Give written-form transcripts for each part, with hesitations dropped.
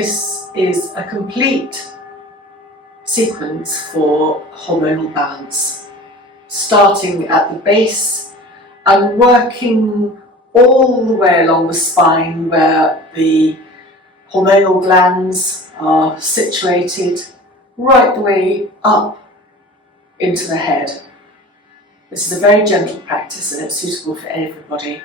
This is a complete sequence for hormonal balance, starting at the base and working all the way along the spine where the hormonal glands are situated, right the way up into the head. This is a very gentle practice and it's suitable for everybody.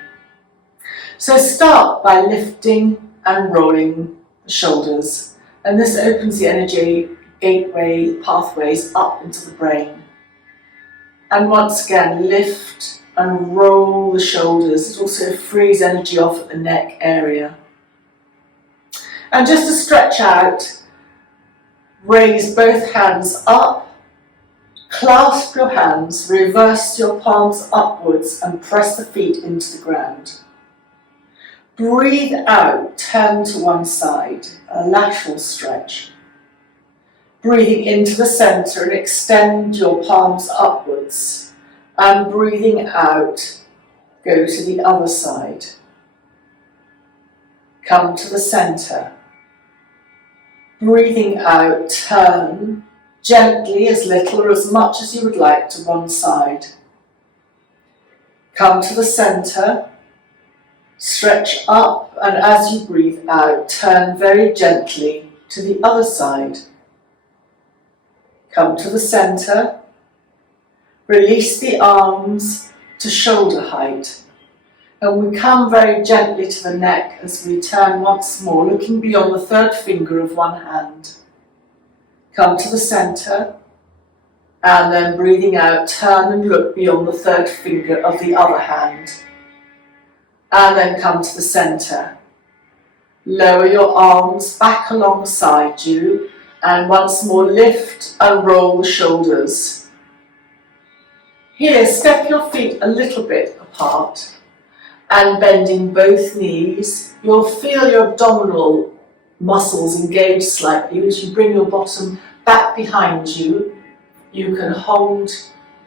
So start by lifting and rolling the shoulders, and this opens the energy gateway pathways up into the brain. And once again, lift and roll the shoulders. It also frees energy off at the neck area. And just to stretch out, raise both hands up, clasp your hands, reverse your palms upwards and press the feet into the ground. Breathe out, turn to one side, a lateral stretch. Breathing into the centre and extend your palms upwards. And breathing out, go to the other side. Come to the centre. Breathing out, turn gently, as little or as much as you would like, to one side. Come to the centre. Stretch up, and as you breathe out, turn very gently to the other side. Come to the centre. Release the arms to shoulder height. And we come very gently to the neck as we turn once more, looking beyond the third finger of one hand. Come to the centre. And then breathing out, turn and look beyond the third finger of the other hand. And then come to the centre. Lower your arms back alongside you and once more lift and roll the shoulders. Here, step your feet a little bit apart and bending both knees. You'll feel your abdominal muscles engage slightly as you bring your bottom back behind you. You can hold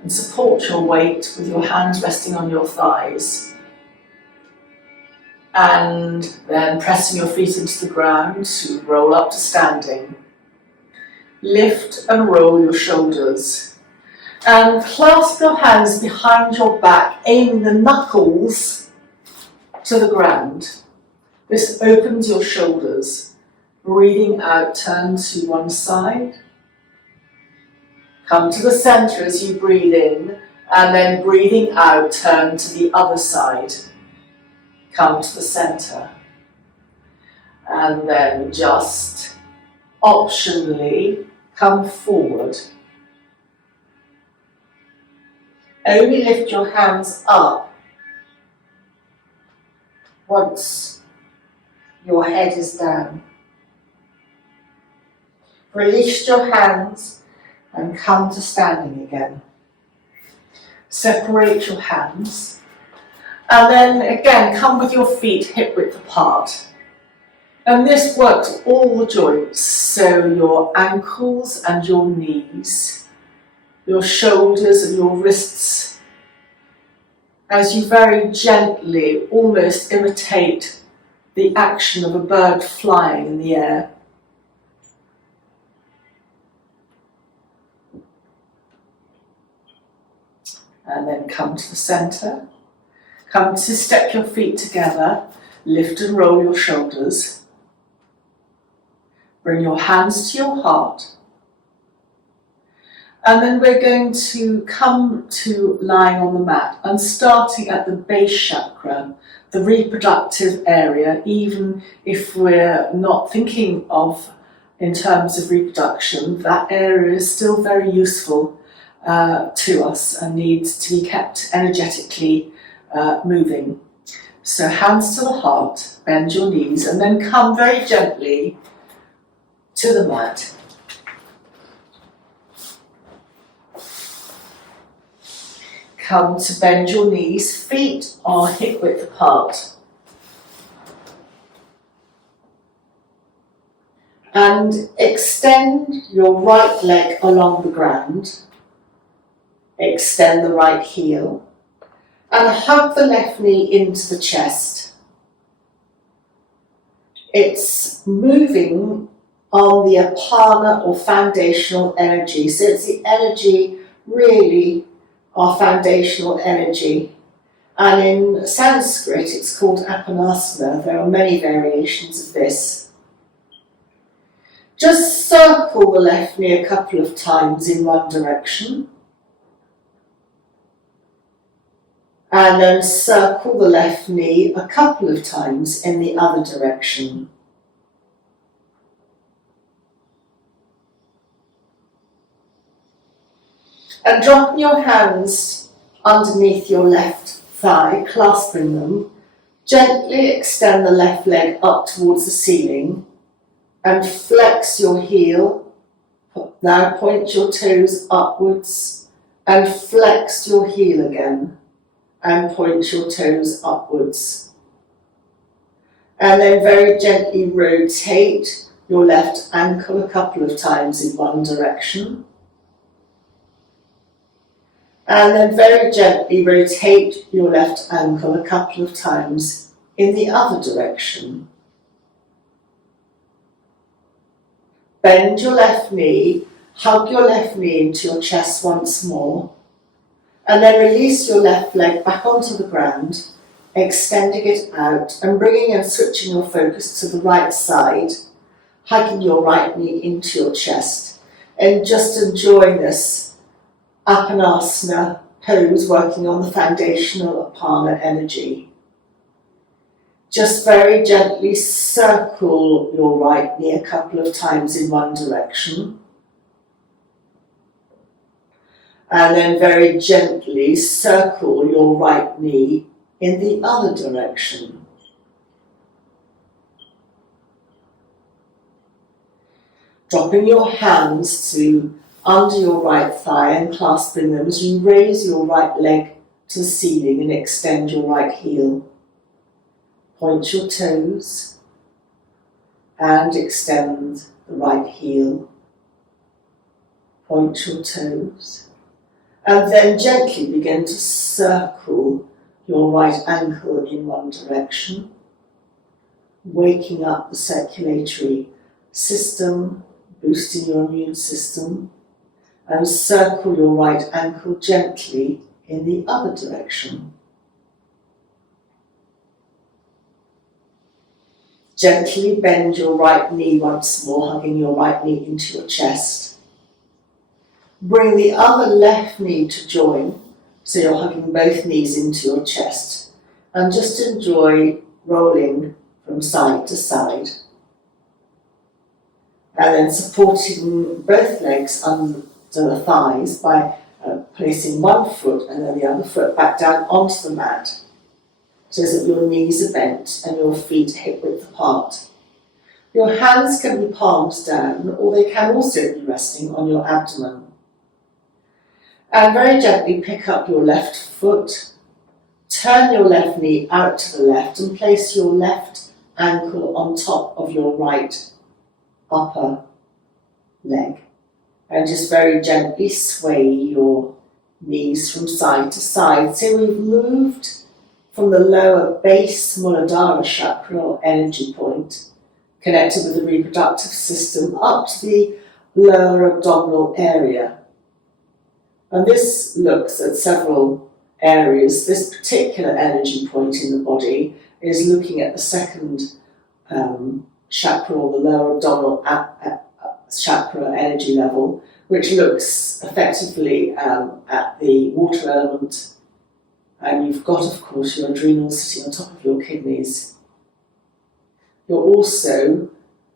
and support your weight with your hands resting on your thighs. And then pressing your feet into the ground to roll up to standing. Lift and roll your shoulders. And clasp your hands behind your back, aiming the knuckles to the ground. This opens your shoulders. Breathing out, turn to one side. Come to the centre as you breathe in, and then breathing out, turn to the other side. Come to the centre, and then just optionally come forward. Only lift your hands up once your head is down. Release your hands and come to standing again. Separate your hands. And then again, come with your feet hip width apart. And this works all the joints, so your ankles and your knees, your shoulders and your wrists, as you very gently almost imitate the action of a bird flying in the air. And then come to the centre. Come to step your feet together, lift and roll your shoulders. Bring your hands to your heart. And then we're going to come to lying on the mat and starting at the base chakra, the reproductive area, even if we're not thinking of in terms of reproduction, that area is still very useful to us and needs to be kept energetically moving. So hands to the heart, bend your knees, and then come very gently to the mat. Come to bend your knees, feet are hip width apart. And extend your right leg along the ground. Extend the right heel. And hug the left knee into the chest. It's moving on the apana or foundational energy. So it's the energy, really, our foundational energy. And in Sanskrit, it's called apanasana. There are many variations of this. Just circle the left knee a couple of times in one direction. And then circle the left knee a couple of times in the other direction. And dropping your hands underneath your left thigh, clasping them, gently extend the left leg up towards the ceiling and flex your heel. Now point your toes upwards and flex your heel again and point your toes upwards. And then very gently rotate your left ankle a couple of times in one direction. And then very gently rotate your left ankle a couple of times in the other direction. Bend your left knee, hug your left knee into your chest once more, and then release your left leg back onto the ground, extending it out and bringing and switching your focus to the right side, hugging your right knee into your chest, and just enjoying this apanasana pose, working on the foundational apana energy. Just very gently circle your right knee a couple of times in one direction. And then very gently circle your right knee in the other direction. Dropping your hands to under your right thigh and clasping them as you raise your right leg to the ceiling and extend your right heel. Point your toes and extend the right heel. Point your toes. And then gently begin to circle your right ankle in one direction, waking up the circulatory system, boosting your immune system, and circle your right ankle gently in the other direction. Gently bend your right knee once more, hugging your right knee into your chest. Bring the other left knee to join, so you're hugging both knees into your chest, and just enjoy rolling from side to side. And then supporting both legs under the thighs by placing one foot and then the other foot back down onto the mat, so that your knees are bent and your feet hip width apart. Your hands can be palms down, or they can also be resting on your abdomen. And very gently pick up your left foot, turn your left knee out to the left and place your left ankle on top of your right upper leg. And just very gently sway your knees from side to side. So we've moved from the lower base Muladhara chakra or energy point, connected with the reproductive system, up to the lower abdominal area. And this looks at several areas. This particular energy point in the body is looking at the second chakra, or the lower abdominal chakra energy level, which looks effectively at the water element. And you've got, of course, your adrenals sitting on top of your kidneys. You're also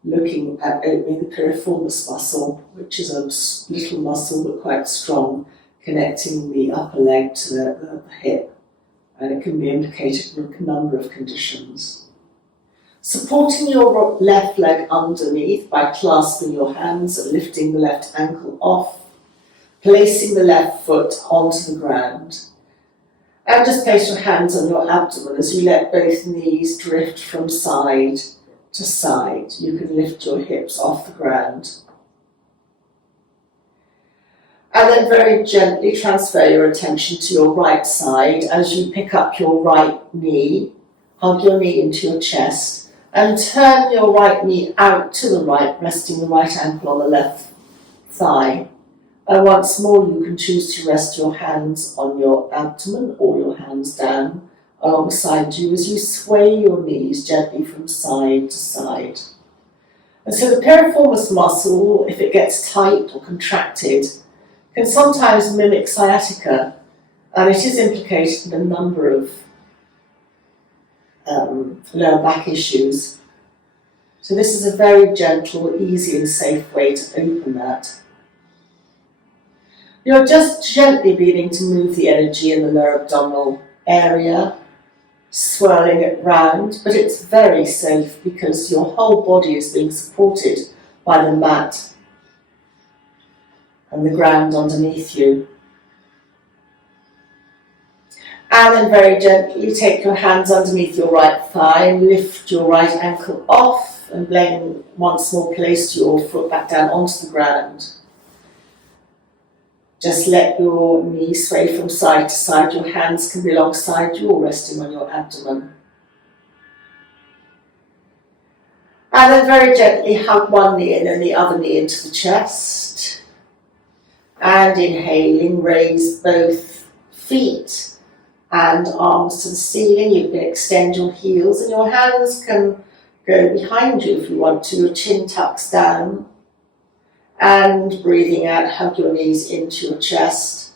looking at opening the piriformis muscle, which is a little muscle but quite strong, connecting the upper leg to the hip, and it can be implicated in a number of conditions. Supporting your left leg underneath by clasping your hands and lifting the left ankle off, placing the left foot onto the ground, and just place your hands on your abdomen as you let both knees drift from side to side. You can lift your hips off the ground. And then very gently transfer your attention to your right side as you pick up your right knee, hug your knee into your chest, And turn your right knee out to the right, resting the right ankle on the left thigh. And once more, you can choose to rest your hands on your abdomen or your hands down alongside you as you sway your knees gently from side to side. And so the piriformis muscle, if it gets tight or contracted, can sometimes mimic sciatica, and it is implicated in a number of lower back issues. So this is a very gentle, easy and safe way to open that. You're just gently beginning to move the energy in the lower abdominal area, swirling it round, but it's very safe because your whole body is being supported by the mat and the ground underneath you. And then very gently take your hands underneath your right thigh and lift your right ankle off, and then once more place your foot back down onto the ground. Just let your knees sway from side to side. Your hands can be alongside you or resting on your abdomen. And then very gently hug one knee in and the other knee into the chest. And inhaling, raise both feet and arms to the ceiling. You can extend your heels and your hands can go behind you if you want to. Your chin tucks down. And breathing out, hug your knees into your chest.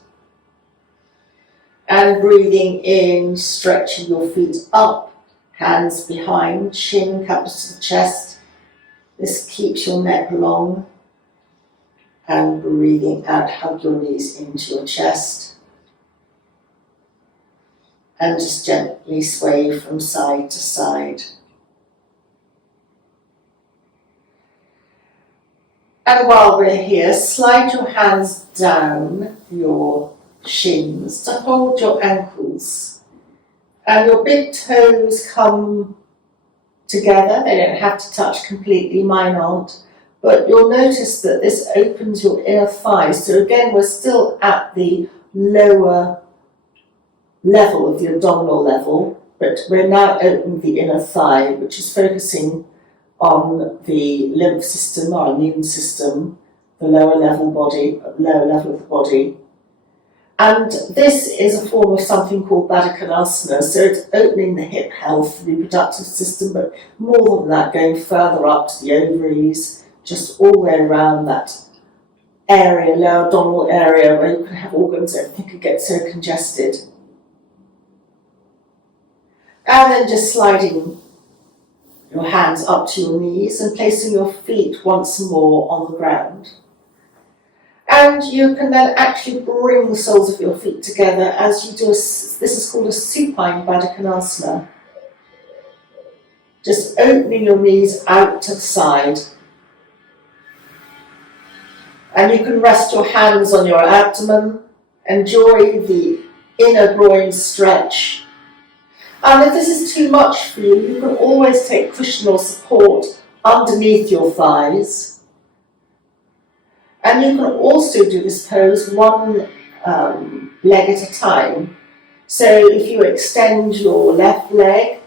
And breathing in, stretching your feet up, hands behind, chin comes to the chest. This keeps your neck long. And breathing out, hug your knees into your chest. And just gently sway from side to side. And while we're here, slide your hands down your shins to hold your ankles. And your big toes come together. They don't have to touch completely, mine aren't. But you'll notice that this opens your inner thighs. So again, we're still at the lower level of the abdominal level, but we're now opening the inner thigh, which is focusing on the lymph system, our immune system, the lower level of the body. And this is a form of something called Baddha Konasana, so it's opening the hip health, the reproductive system, but more than that, going further up to the ovaries, just all the way around that area, lower abdominal area, where you can have organs, everything could get so congested. And then just sliding your hands up to your knees and placing your feet once more on the ground. And you can then actually bring the soles of your feet together as you do this is called a supine Baddha Konasana. Just opening your knees out to the side. And you can rest your hands on your abdomen, enjoy the inner groin stretch. And if this is too much for you, you can always take cushion or support underneath your thighs. And you can also do this pose one leg at a time. So if you extend your left leg,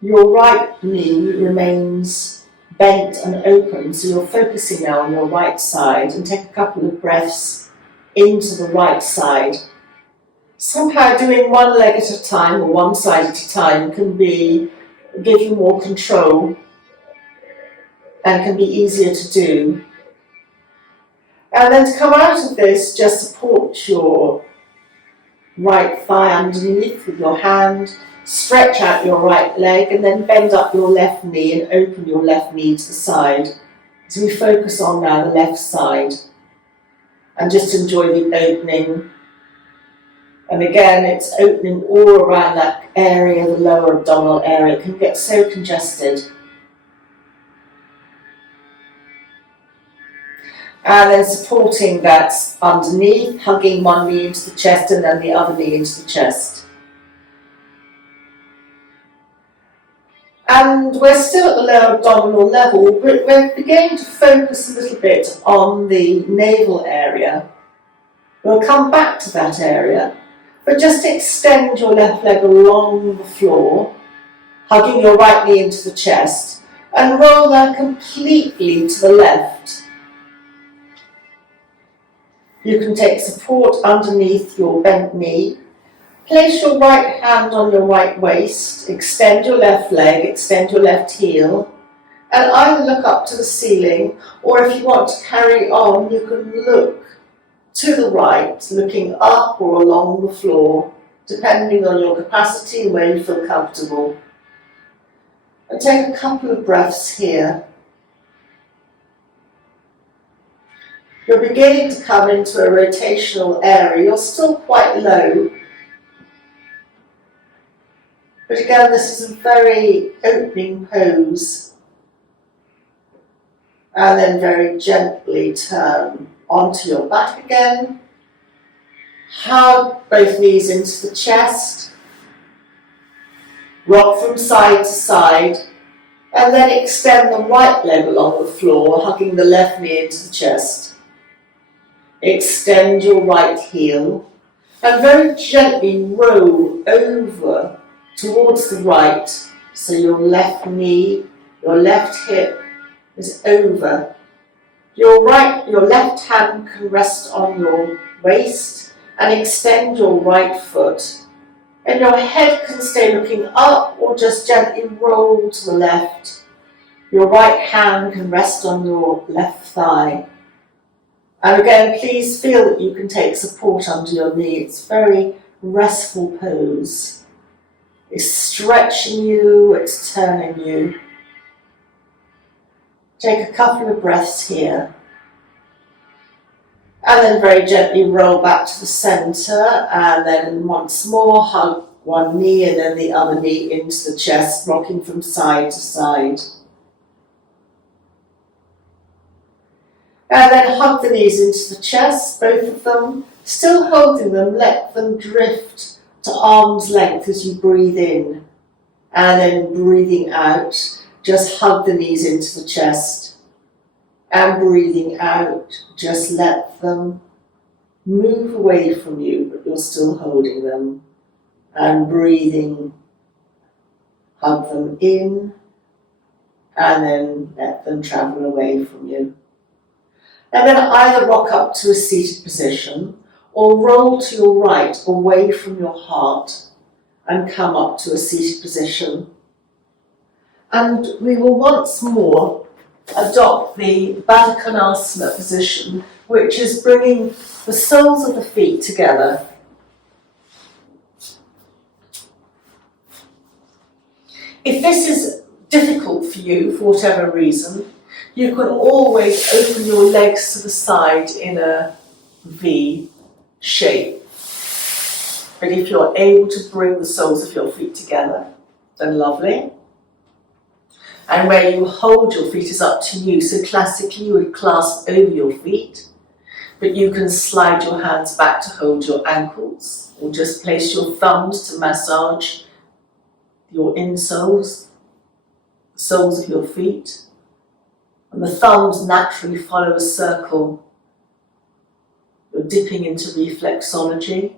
your right knee remains bent and open. So you're focusing now on your right side, and take a couple of breaths into the right side. Somehow doing one leg at a time or one side at a time can give you more control and can be easier to do. And then to come out of this, just support your right thigh underneath with your hand, stretch out your right leg, and then bend up your left knee and open your left knee to the side. So we focus on now the left side and just enjoy the opening. And again, it's opening all around that area, the lower abdominal area. It can get so congested. And then supporting that underneath, hugging one knee into the chest and then the other knee into the chest. And we're still at the lower abdominal level, but we're beginning to focus a little bit on the navel area. We'll come back to that area. But just extend your left leg along the floor hugging your right knee into the chest, and roll that completely to the left. You can take support underneath your bent knee. Place your right hand on your right waist, extend your left leg, extend your left heel, and either look up to the ceiling, or if you want to carry on, you can look to the right, looking up or along the floor, depending on your capacity and where you feel comfortable. And take a couple of breaths here. You're beginning to come into a rotational area. You're still quite low. But again, this is a very opening pose. And then very gently turn onto your back again. Hug both knees into the chest. Rock from side to side. And then extend the right leg along the floor, hugging the left knee into the chest. Extend your right heel. And very gently roll over towards the right. So your left knee, your left hip is over. Your left hand can rest on your waist and extend your right foot. And your head can stay looking up or just gently roll to the left. Your right hand can rest on your left thigh. And again, please feel that you can take support under your knee. It's a very restful pose. It's stretching you, it's turning you. Take a couple of breaths here. And then very gently roll back to the centre, and then once more hug one knee and then the other knee into the chest, rocking from side to side. And then hug the knees into the chest, both of them, still holding them, let them drift to arm's length as you breathe in. And then breathing out, just hug the knees into the chest. And breathing out, just let them move away from you, but you're still holding them. And breathing, hug them in, and then let them travel away from you. And then either rock up to a seated position, or roll to your right away from your heart and come up to a seated position. And we will once more adopt the Baddha Konasana position, which is bringing the soles of the feet together. If this is difficult for you, for whatever reason, you can always open your legs to the side in a V shape. But if you're able to bring the soles of your feet together, then lovely. And where you hold your feet is up to you. So classically you would clasp over your feet, but you can slide your hands back to hold your ankles, or just place your thumbs to massage your insoles, the soles of your feet. And the thumbs naturally follow a circle. You're dipping into reflexology.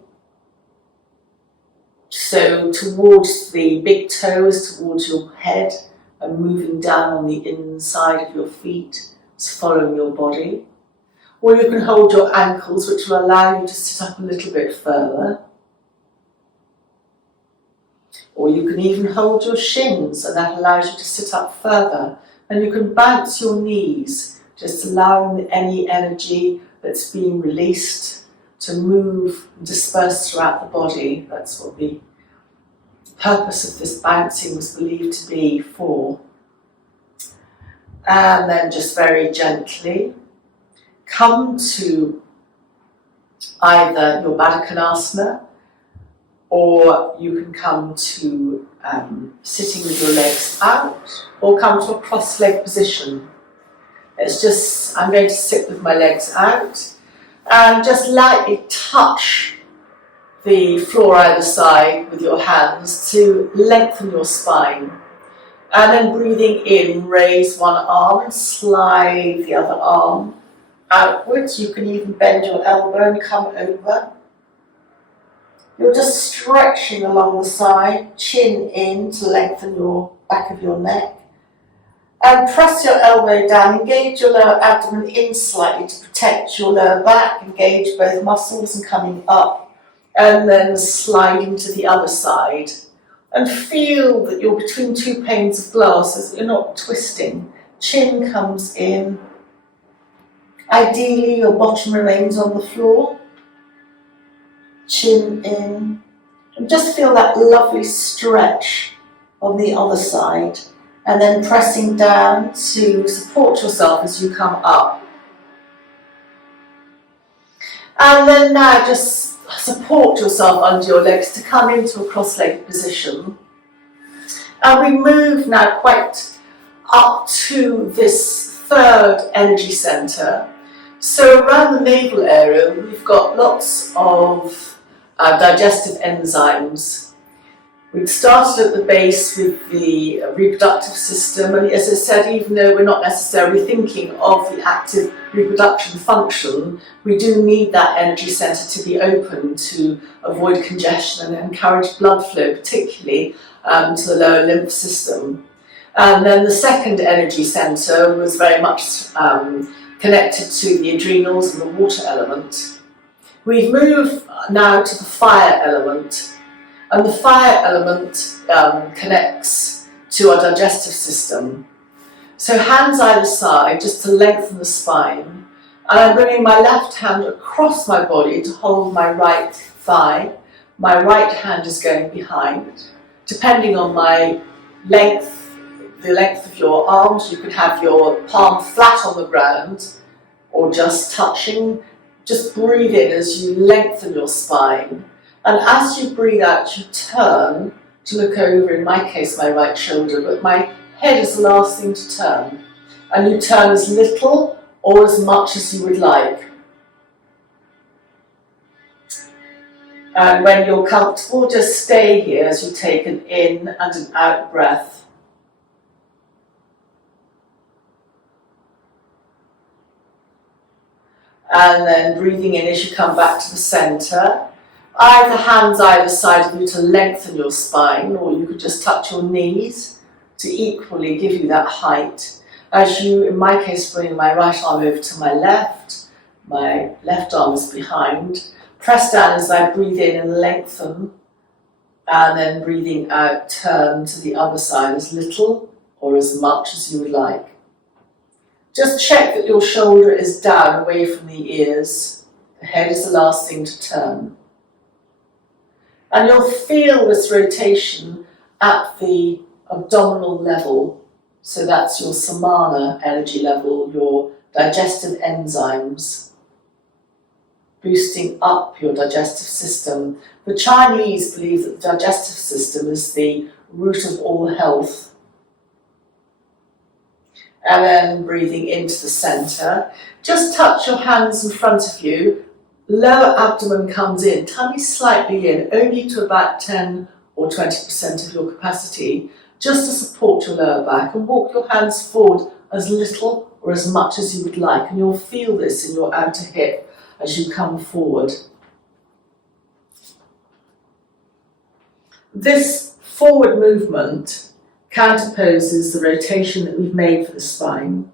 So towards the big toes, towards your head, and moving down on the inside of your feet, it's following your body. Or you can hold your ankles, which will allow you to sit up a little bit further. Or you can even hold your shins, and that allows you to sit up further. And you can bounce your knees, just allowing any energy that's being released to move and disperse throughout the body. That's what the purpose of this bouncing was believed to be for. And then just very gently come to either your Baddha Konasana, or you can come to sitting with your legs out, or come to a cross-leg position. I'm going to sit with my legs out and just lightly touch the floor either side with your hands to lengthen your spine. And then breathing in, raise one arm and slide the other arm outwards. You can even bend your elbow and come over. You're just stretching along the side, chin in to lengthen your back of your neck. And press your elbow down, engage your lower abdomen in slightly to protect your lower back, engage both muscles and coming up, and then sliding to the other side. And feel that you're between two panes of glass, so that you're not twisting. Chin comes in. Ideally, your bottom remains on the floor. Chin in. And just feel that lovely stretch on the other side. And then pressing down to support yourself as you come up. And then now just support yourself under your legs to come into a cross-legged position. And we move now quite up to this third energy centre. So around the navel area, we've got lots of digestive enzymes. We started at the base with the reproductive system, and as I said, even though we're not necessarily thinking of the active reproduction function, we do need that energy centre to be open to avoid congestion and encourage blood flow, particularly to the lower lymph system. And then the second energy centre was very much connected to the adrenals and the water element. We've moved now to the fire element. And the fire element connects to our digestive system. So hands either side, just to lengthen the spine. And I'm bringing my left hand across my body to hold my right thigh. My right hand is going behind. Depending on my length, the length of your arms, you could have your palm flat on the ground or just touching. Just breathe in as you lengthen your spine. And as you breathe out, you turn to look over, in my case, my right shoulder, but my head is the last thing to turn. And you turn as little or as much as you would like. And when you're comfortable, just stay here as you take an in and an out breath. And then breathing in as you come back to the centre. Either hands either side of you to lengthen your spine, or you could just touch your knees to equally give you that height. As you, in my case, bring my right arm over to my left arm is behind. Press down as I breathe in and lengthen, and then breathing out, turn to the other side as little or as much as you would like. Just check that your shoulder is down away from the ears. The head is the last thing to turn. And you'll feel this rotation at the abdominal level. So that's your samana energy level, your digestive enzymes, boosting up your digestive system. The Chinese believe that the digestive system is the root of all health. And then breathing into the centre. Just touch your hands in front of you. Lower abdomen comes in, tummy slightly in, only to about 10 or 20% of your capacity, just to support your lower back, and walk your hands forward as little or as much as you would like, and you'll feel this in your outer hip as you come forward. This forward movement counterposes the rotation that we've made for the spine.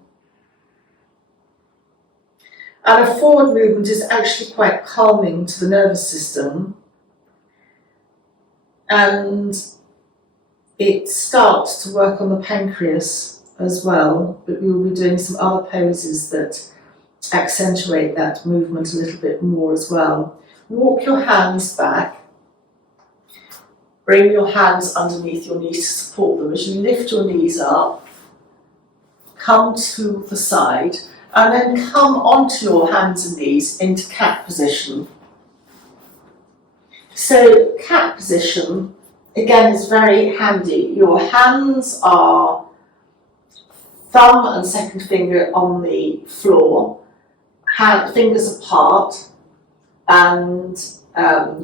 And a forward movement is actually quite calming to the nervous system. And it starts to work on the pancreas as well, but we will be doing some other poses that accentuate that movement a little bit more as well. Walk your hands back. Bring your hands underneath your knees to support them. As you lift your knees up, come to the side, and then come onto your hands and knees into cat position. So cat position, again, is very handy. Your hands are thumb and second finger on the floor, fingers apart, and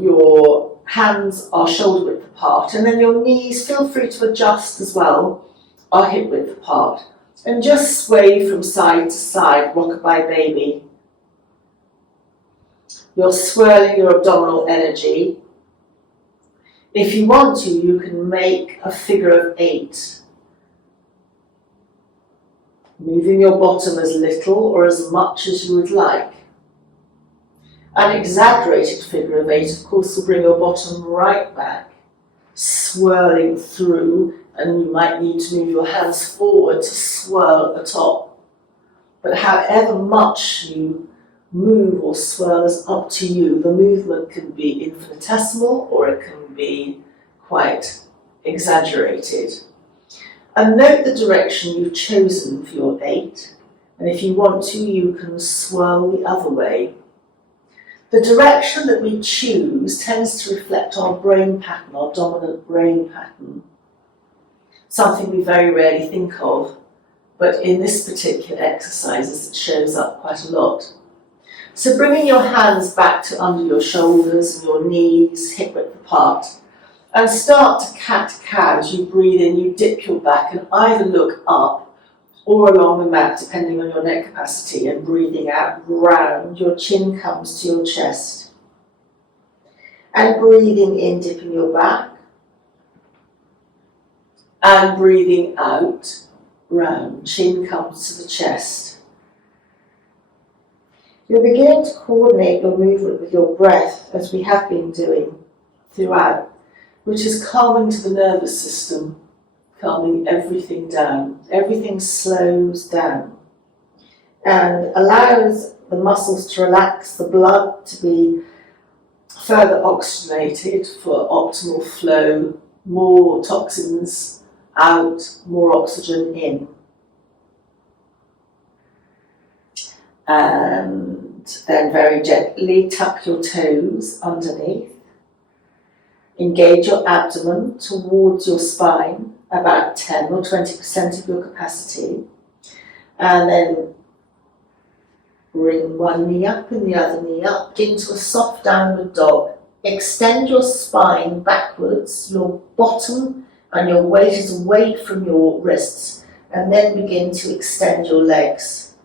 your hands are shoulder width apart, and then your knees, feel free to adjust as well, are hip width apart. And just sway from side to side, rockabye baby. You're swirling your abdominal energy, If you want to, you can make a figure of 8, moving your bottom as little or as much as you would like. An exaggerated figure of 8, of course, will bring your bottom right back, swirling through, and you might need to move your hands forward to swirl at the top. But however much you move or swirl is up to you. The movement can be infinitesimal or it can be quite exaggerated. And note the direction you've chosen for your 8, and if you want to, you can swirl the other way. The direction that we choose tends to reflect our brain pattern, our dominant brain pattern, something we very rarely think of, but in this particular exercise it shows up quite a lot. So bringing your hands back to under your shoulders and your knees hip width apart, and start to cat-cow. As you breathe in, you dip your back and either look up or along the mat, depending on your neck capacity, and breathing out round, your chin comes to your chest. And breathing in, dipping your back, and breathing out, round, chin comes to the chest. You'll begin to coordinate your movement with your breath, as we have been doing throughout, which is calming to the nervous system, calming everything down. Everything slows down and allows the muscles to relax, the blood to be further oxygenated for optimal flow, more toxins out, more oxygen in. And then very gently tuck your toes underneath. Engage your abdomen towards your spine, about 10 or 20% of your capacity. And then bring one knee up and the other knee up into a soft downward dog. Extend your spine backwards, your bottom and your weight is away from your wrists, and then begin to extend your legs.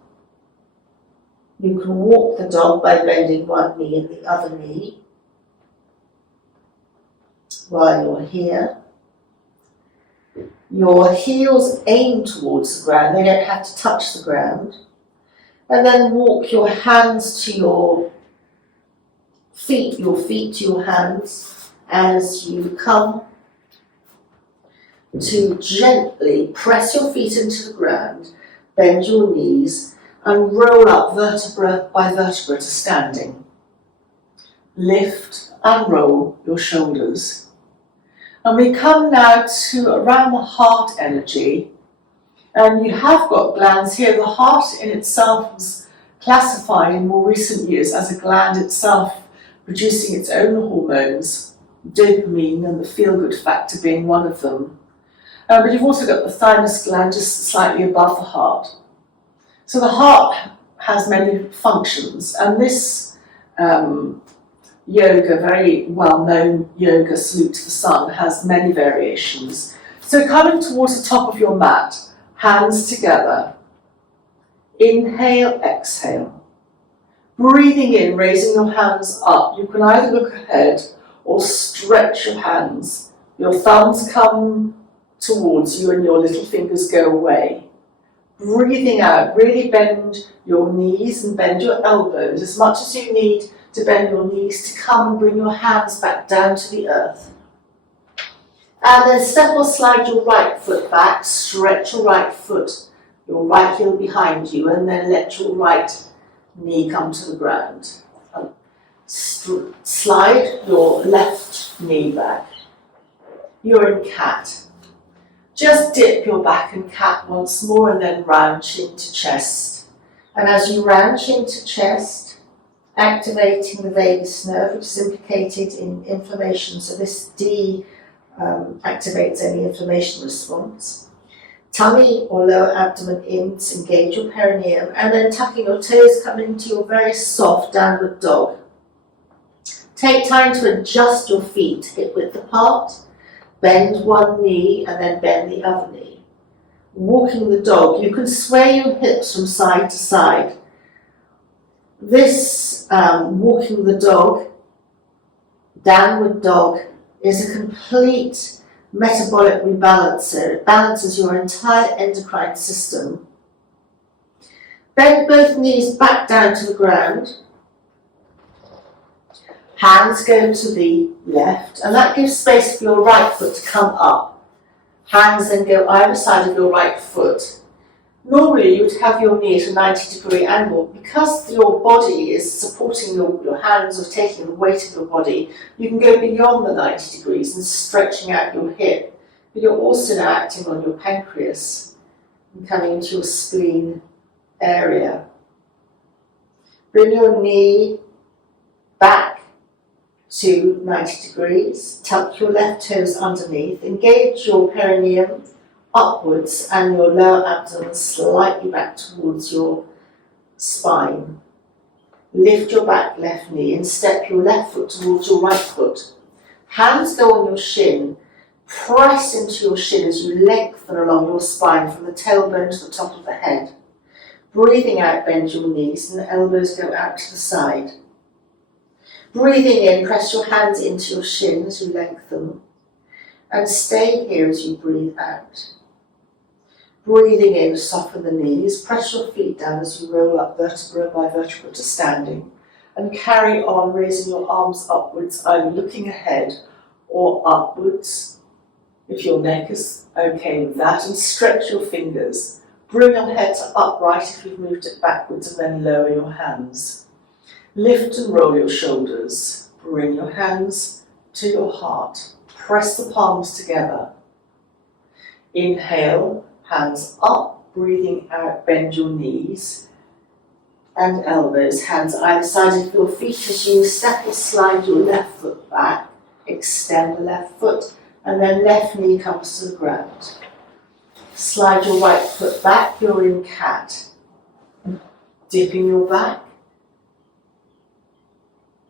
You can walk the dog by bending one knee and the other knee while you're here. Your heels aim towards the ground, they don't have to touch the ground. And then walk your hands to your feet to your hands as you come to gently press your feet into the ground, bend your knees, and roll up vertebra by vertebra to standing. Lift and roll your shoulders. And we come now to around the heart energy. And you have got glands here. The heart in itself was classified in more recent years as a gland itself, producing its own hormones, dopamine and the feel-good factor being one of them. But you've also got the thymus gland just slightly above the heart. So the heart has many functions, and this yoga, very well-known yoga, Salute to the Sun, has many variations. So coming towards the top of your mat, hands together, inhale, exhale. Breathing in, raising your hands up. You can either look ahead or stretch your hands. Your thumbs come towards you and your little fingers go away. Breathing out, really bend your knees and bend your elbows as much as you need to bend your knees to come and bring your hands back down to the earth. And then step or slide your right foot back, stretch your right foot, your right heel behind you, and then let your right knee come to the ground. Slide your left knee back. You're in cat. Just dip your back and cat once more and then round chin to chest. And as you round chin to chest, activating the vagus nerve, which is implicated in inflammation, so this activates any inflammation response. Tummy or lower abdomen in to engage your perineum, and then tucking your toes, come into your very soft downward dog. Take time to adjust your feet hip width apart. Bend one knee and then bend the other knee. Walking the dog, you can sway your hips from side to side. This walking the dog, downward dog, is a complete metabolic rebalancer. It balances your entire endocrine system. Bend both knees back down to the ground. Hands go to the left, and that gives space for your right foot to come up. Hands then go either side of your right foot. Normally you would have your knee at a 90-degree angle. Because your body is supporting your hands or taking the weight of your body, you can go beyond the 90 degrees and stretching out your hip. But you're also now acting on your pancreas and coming into your spleen area. Bring your knee back to 90 degrees. Tuck your left toes underneath. Engage your perineum upwards and your lower abdomen slightly back towards your spine. Lift your back left knee and step your left foot towards your right foot. Hands go on your shin. Press into your shin as you lengthen along your spine from the tailbone to the top of the head. Breathing out, bend your knees and the elbows go out to the side. Breathing in, press your hands into your shin as you lengthen. And stay here as you breathe out. Breathing in, soften the knees, press your feet down as you roll up vertebra by vertebra to standing, and carry on raising your arms upwards, either looking ahead or upwards, if your neck is okay with that, and stretch your fingers. Bring your head to upright if you've moved it backwards, and then lower your hands. Lift and roll your shoulders. Bring your hands to your heart. Press the palms together. Inhale. Hands up, breathing out, bend your knees and elbows, hands either side of your feet as you step or slide your left foot back, extend the left foot, and then left knee comes to the ground. Slide your right foot back, you're in cat. Dipping your back,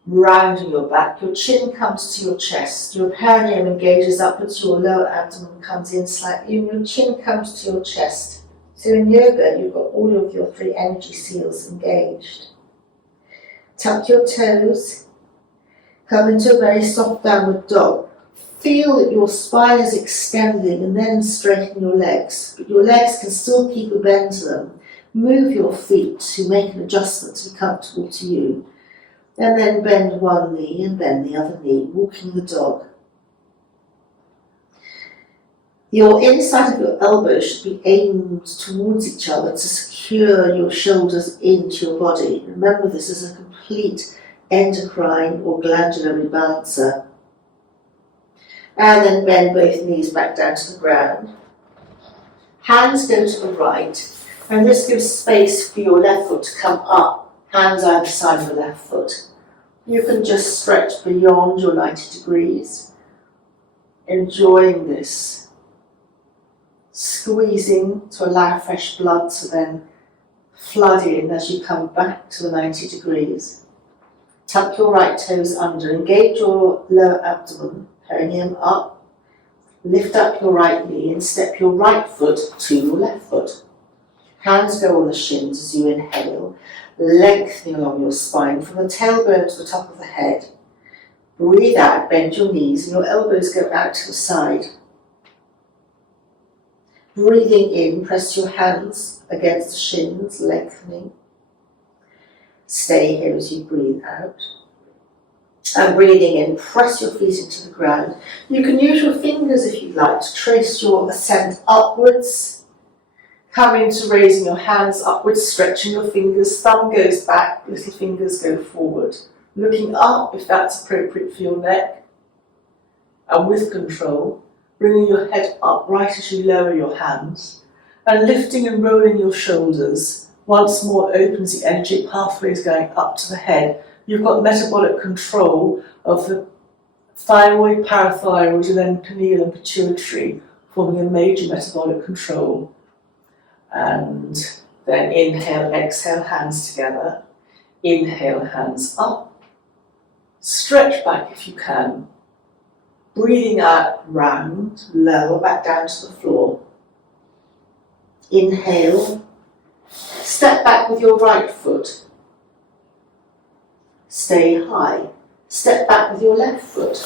rounding your back, your chin comes to your chest, your perineum engages upwards, your lower abdomen comes in slightly, and your chin comes to your chest. So in yoga, you've got all of your 3 energy seals engaged. Tuck your toes, come into a very soft downward dog. Feel that your spine is extending and then straighten your legs, but your legs can still keep a bend to them. Move your feet to make an adjustment to be comfortable to you. And then bend one knee and bend the other knee, walking the dog. Your inside of your elbows should be aimed towards each other to secure your shoulders into your body. Remember, this is a complete endocrine or glandular rebalancer. And then bend both knees back down to the ground. Hands go to the right, and this gives space for your left foot to come up. Hands either side of the left foot. You can just stretch beyond your 90 degrees, enjoying this. Squeezing to allow fresh blood to then flood in as you come back to the 90 degrees. Tuck your right toes under, engage your lower abdomen, perineum up. Lift up your right knee and step your right foot to your left foot. Hands go on the shins as you inhale, lengthening along your spine from the tailbone to the top of the head. Breathe out, bend your knees and your elbows go out to the side. Breathing in, press your hands against the shins, lengthening. Stay here as you breathe out. And breathing in, press your feet into the ground. You can use your fingers if you'd like to trace your ascent upwards. Coming to raising your hands upwards, stretching your fingers, thumb goes back, little fingers go forward. Looking up if that's appropriate for your neck. And with control, bringing your head up right as you lower your hands. And lifting and rolling your shoulders once more opens the energy pathways going up to the head. You've got metabolic control of the thyroid, parathyroid, and then pineal and pituitary, forming a major metabolic control. And then inhale, exhale, hands together. Inhale, hands up. Stretch back if you can. Breathing out, round, lower, back down to the floor. Inhale. Step back with your right foot. Stay high. Step back with your left foot.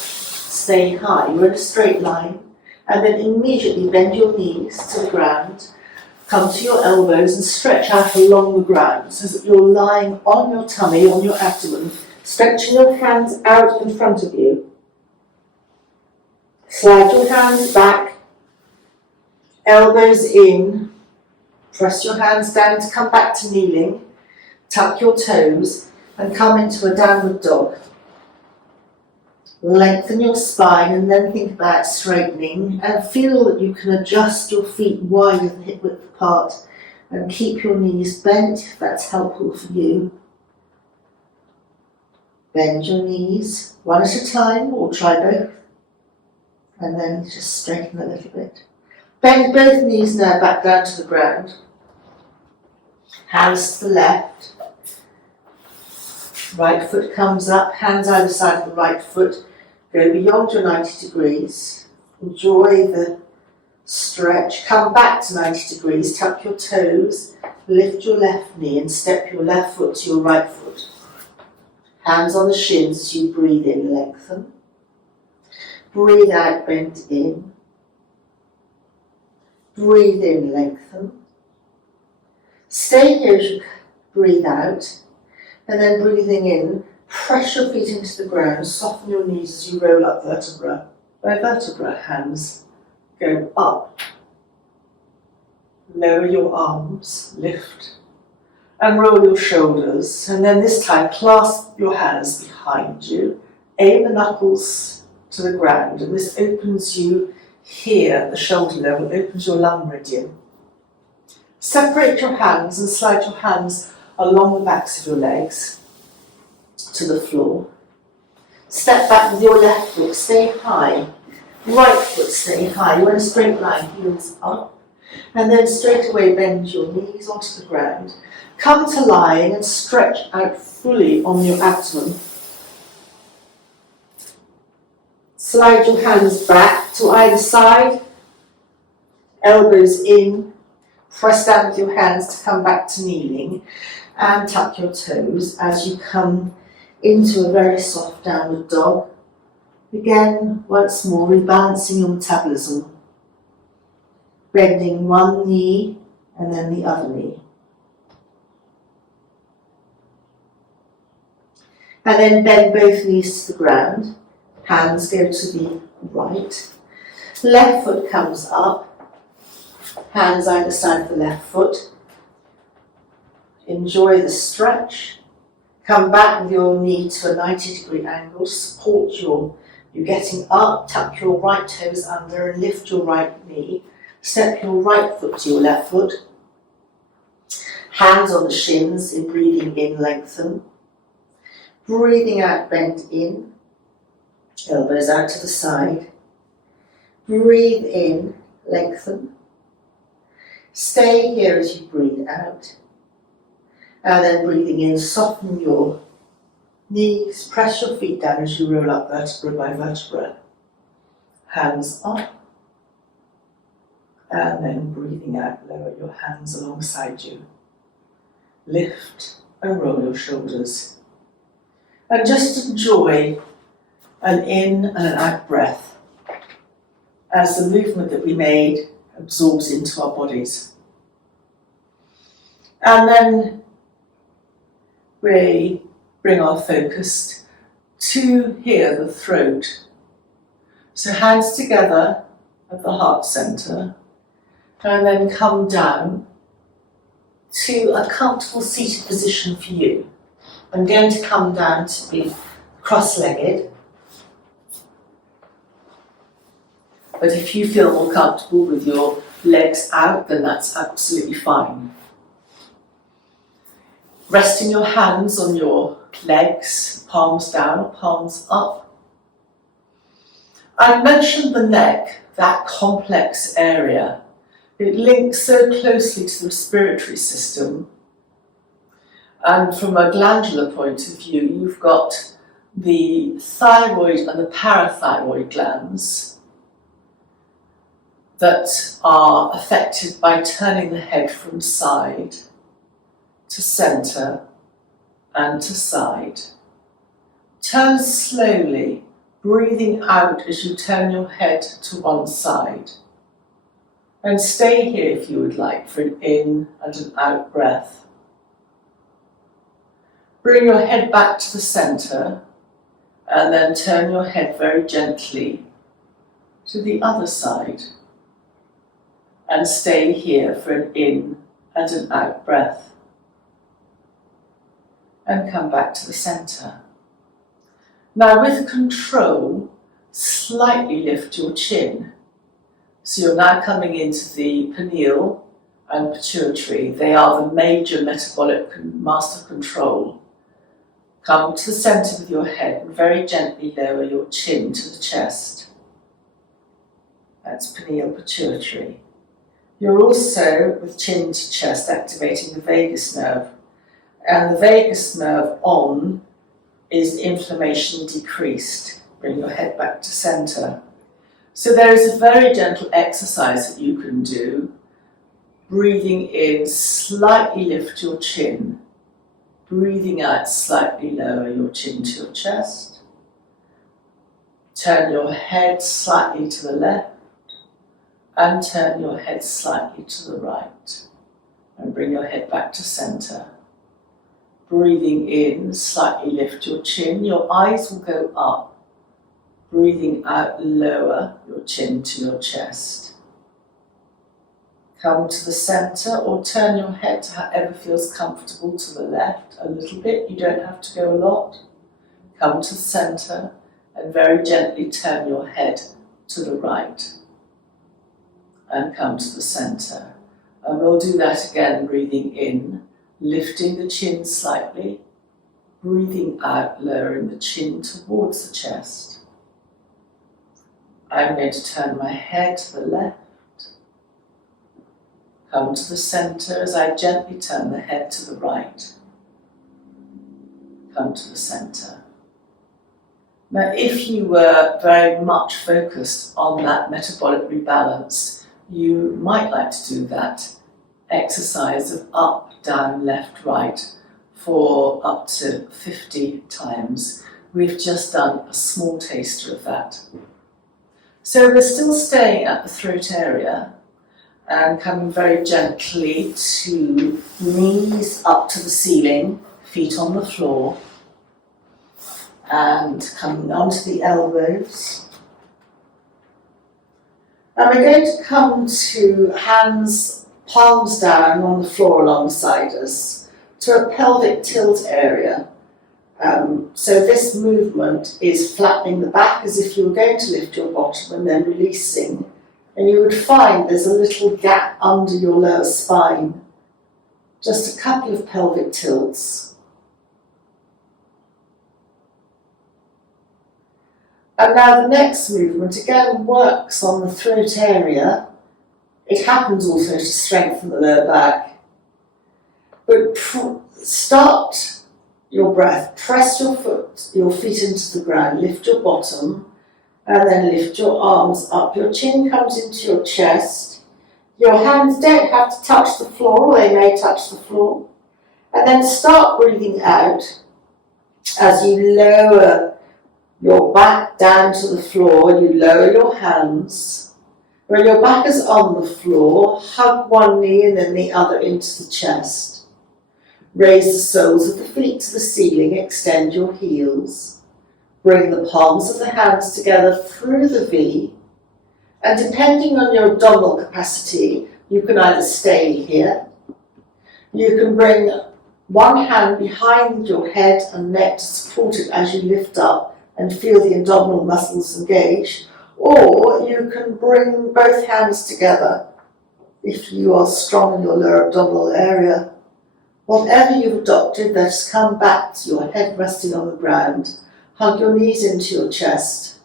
stay high. You're in a straight line, and then immediately bend your knees to the ground, come to your elbows and stretch out along the ground so that you're lying on your tummy, on your abdomen, stretching your hands out in front of you. Slide your hands back, elbows in, press your hands down to come back to kneeling, tuck your toes and come into a downward dog. Lengthen your spine and then think about straightening, and feel that you can adjust your feet wider than hip width apart and keep your knees bent if that's helpful for you. Bend your knees one at a time, or try both, and then just straighten a little bit. Bend both knees now back down to the ground. Hands to the left. Right foot comes up, hands either side of the right foot. Go beyond your 90 degrees. Enjoy the stretch. Come back to 90 degrees. Tuck your toes. Lift your left knee and step your left foot to your right foot. Hands on the shins as you breathe in, lengthen. Breathe out, bend in. Breathe in, lengthen. Stay here as you breathe out. And then breathing in, press your feet into the ground, soften your knees as you roll up vertebra by vertebra. Hands go up. Lower your arms, lift, and roll your shoulders. And then this time, clasp your hands behind you. Aim the knuckles to the ground, and this opens you here at the shoulder level, opens your lung meridian. Separate your hands and slide your hands along the backs of your legs to the floor. Step back with your left foot, stay high. Right foot, stay high. You're in a straight line, heels up. And then straight away bend your knees onto the ground. Come to lying and stretch out fully on your abdomen. Slide your hands back to either side. Elbows in. Press down with your hands to come back to kneeling. And tuck your toes as you come into a very soft downward dog. Again, once more, rebalancing your metabolism. Bending one knee and then the other knee. And then bend both knees to the ground. Hands go to the right. Left foot comes up. Hands either side of the left foot. Enjoy the stretch. Come back with your knee to a 90-degree angle. Support you getting up. Tuck your right toes under and lift your right knee. Step your right foot to your left foot. Hands on the shins in breathing in, lengthen. Breathing out, bend in. Elbows out to the side. Breathe in, lengthen. Stay here as you breathe out. And then breathing in, soften your knees, press your feet down as you roll up vertebra by vertebra. Hands up. And then breathing out, lower your hands alongside you. Lift and roll your shoulders. And just enjoy an in and an out breath as the movement that we made absorbs into our bodies. And then we bring our focus to here, the throat. So hands together at the heart center, and then come down to a comfortable seated position for you. I'm going to come down to be cross-legged, but if you feel more comfortable with your legs out, then that's absolutely fine. Resting your hands on your legs, palms down, palms up. I mentioned the neck, that complex area. It links so closely to the respiratory system. And from a glandular point of view, you've got the thyroid and the parathyroid glands that are affected by turning the head from side to centre and to side. Turn slowly breathing out as you turn your head to one side. And stay here if you would like for an in and an out breath. Bring your head back to the centre and then turn your head very gently to the other side. And stay here for an in and an out breath. And come back to the centre. Now with control, slightly lift your chin. So you're now coming into the pineal and pituitary. They are the major metabolic master control. Come to the centre with your head and very gently lower your chin to the chest. That's pineal pituitary. You're also, with chin to chest, activating the vagus nerve. And the vagus nerve on is inflammation decreased. Bring your head back to centre. So there is a very gentle exercise that you can do. Breathing in, slightly lift your chin. Breathing out, slightly lower your chin to your chest. Turn your head slightly to the left and turn your head slightly to the right. And bring your head back to centre. Breathing in, slightly lift your chin. Your eyes will go up. Breathing out, lower your chin to your chest. Come to the centre or turn your head to however feels comfortable to the left a little bit. You don't have to go a lot. Come to the centre and very gently turn your head to the right. And come to the centre. And we'll do that again, breathing in, lifting the chin slightly, breathing out, lowering the chin towards the chest. I'm going to turn my head to the left, come to the centre as I gently turn the head to the right, come to the centre. Now, if you were very much focused on that metabolic rebalance, you might like to do that exercise of up, down, left, right for up to 50 times. We've just done a small taster of that. So we're still staying at the throat area and coming very gently to knees up to the ceiling, feet on the floor, and coming onto the elbows. And we're going to come to hands, palms down on the floor alongside us to a pelvic tilt area. So this movement is flattening the back as if you were going to lift your bottom and then releasing. And you would find there's a little gap under your lower spine. Just a couple of pelvic tilts. And now the next movement again works on the throat area. It happens also to strengthen the lower back. But start your breath, press your feet into the ground, lift your bottom, and then lift your arms up. Your chin comes into your chest. Your hands don't have to touch the floor, or they may touch the floor. And then start breathing out as you lower your back down to the floor. You lower your hands. When your back is on the floor, hug one knee and then the other into the chest. Raise the soles of the feet to the ceiling, extend your heels. Bring the palms of the hands together through the V. And depending on your abdominal capacity, you can either stay here. You can bring one hand behind your head and neck to support it as you lift up and feel the abdominal muscles engage. Or you can bring both hands together if you are strong in your lower abdominal area. Whatever you've adopted, let's come back to your head resting on the ground. Hug your knees into your chest.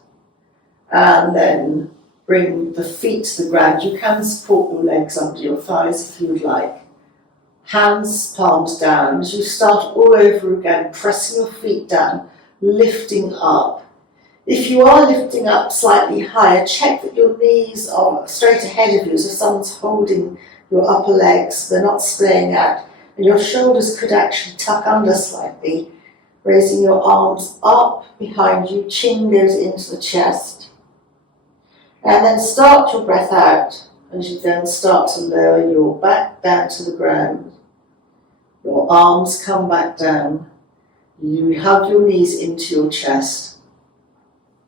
And then bring the feet to the ground. You can support your legs under your thighs if you would like. Hands, palms down. As you start all over again, pressing your feet down, lifting up. If you are lifting up slightly higher, check that your knees are straight ahead of you, so someone's holding your upper legs, they're not splaying out. And your shoulders could actually tuck under slightly. Raising your arms up behind you, chin goes into the chest. And then start your breath out as you then start to lower your back down to the ground. Your arms come back down. You hug your knees into your chest.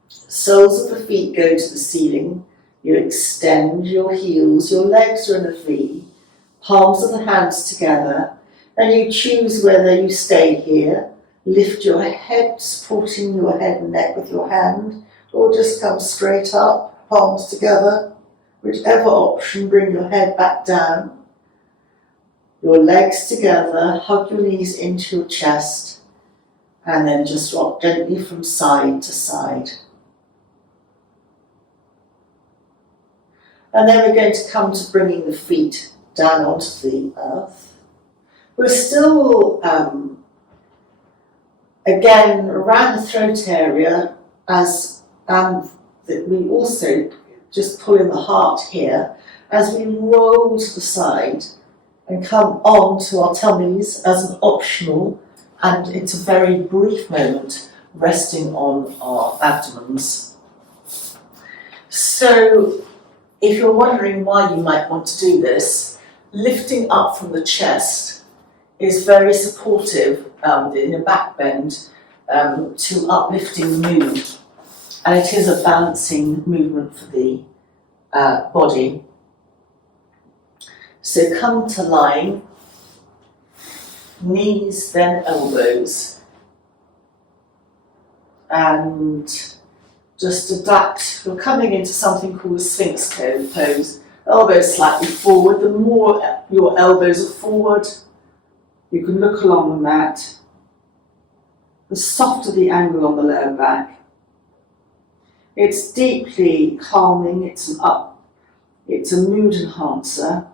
Soles of the feet go to the ceiling. You extend your heels, your legs are in a V, palms of the hands together, and you choose whether you stay here, lift your head, supporting your head and neck with your hand, or just come straight up, palms together. Whichever option, bring your head back down, your legs together, hug your knees into your chest, and then just rock gently from side to side. And then we're going to come to bringing the feet down onto the earth. We're still, again, around the throat area, as we also just pull in the heart here, as we roll to the side and come on to our tummies as an optional, and it's a very brief moment, resting on our abdomens. So, if you're wondering why you might want to do this, lifting up from the chest is very supportive in a back bend to uplifting the mood. And it is a balancing movement for the body. So come to lying, knees then elbows, and just adapt. We're coming into something called a Sphinx pose. Elbows slightly forward. The more your elbows are forward, you can look along the mat. The softer the angle on the lower back. It's deeply calming. It's a mood enhancer.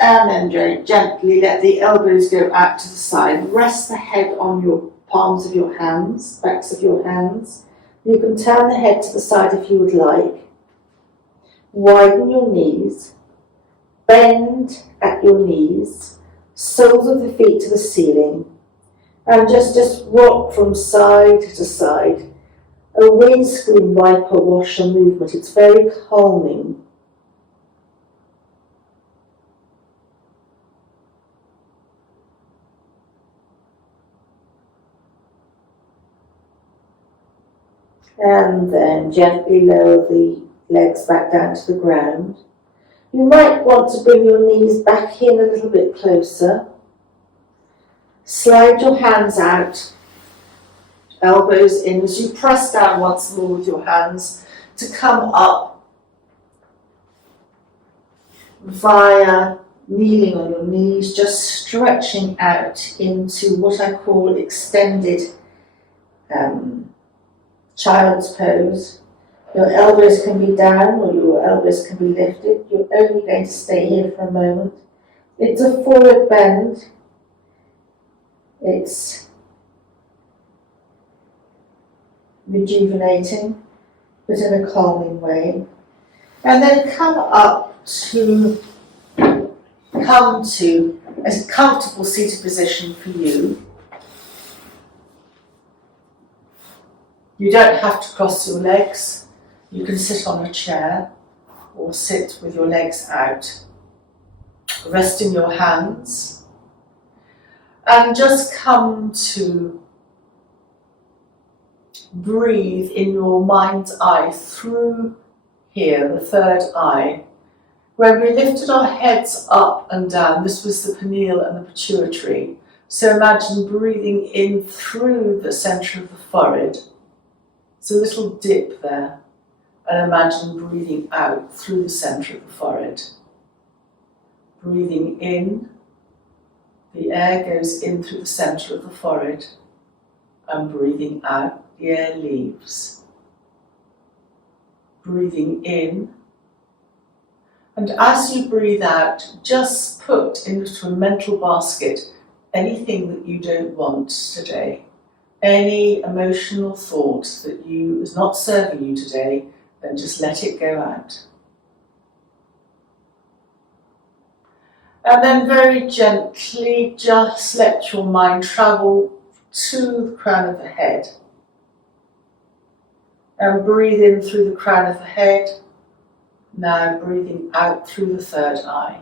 And then gently let the elbows go out to the side. Rest the head on your palms of your hands, backs of your hands. You can turn the head to the side if you would like. Widen your knees. Bend at your knees. Soles of the feet to the ceiling. And just rock from side to side. A windscreen wiper washer movement. It's very calming. And then gently lower the legs back down to the ground. You might want to bring your knees back in a little bit closer. Slide your hands out, elbows in as you press down once more with your hands to come up via kneeling on your knees, just stretching out into what I call extended child's pose. Your elbows can be down or your elbows can be lifted. You're only going to stay here for a moment. It's a forward bend. It's rejuvenating, but in a calming way. And then come to a comfortable seated position for you. You don't have to cross your legs. You can sit on a chair or sit with your legs out. Resting your hands. And just come to breathe in your mind's eye through here, the third eye. When we lifted our heads up and down, this was the pineal and the pituitary. So imagine breathing in through the centre of the forehead. It's a little dip there. And imagine breathing out through the centre of the forehead. Breathing in, the air goes in through the centre of the forehead. And breathing out, the air leaves. Breathing in. And as you breathe out, just put into a mental basket anything that you don't want today. Any emotional thought that is not serving you today, then just let it go out. And then very gently just let your mind travel to the crown of the head. And breathe in through the crown of the head. Now breathing out through the third eye.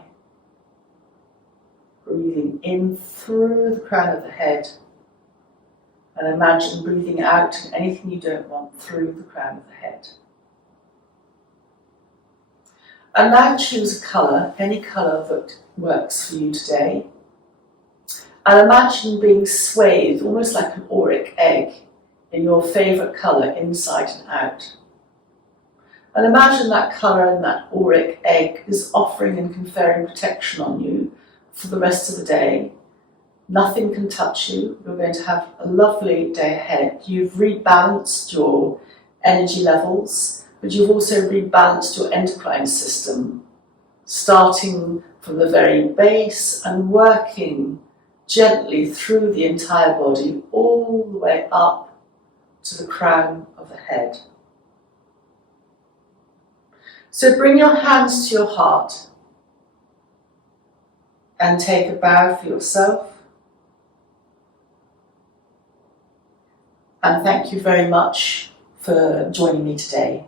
Breathing in through the crown of the head. And imagine breathing out anything you don't want through the crown of the head. And now choose a colour, any colour that works for you today. And imagine being swathed, almost like an auric egg, in your favourite colour, inside and out. And imagine that colour and that auric egg is offering and conferring protection on you for the rest of the day. Nothing can touch you. You're going to have a lovely day ahead. You've rebalanced your energy levels, but you've also rebalanced your endocrine system, starting from the very base and working gently through the entire body, all the way up to the crown of the head. So bring your hands to your heart and take a bow for yourself. And thank you very much for joining me today.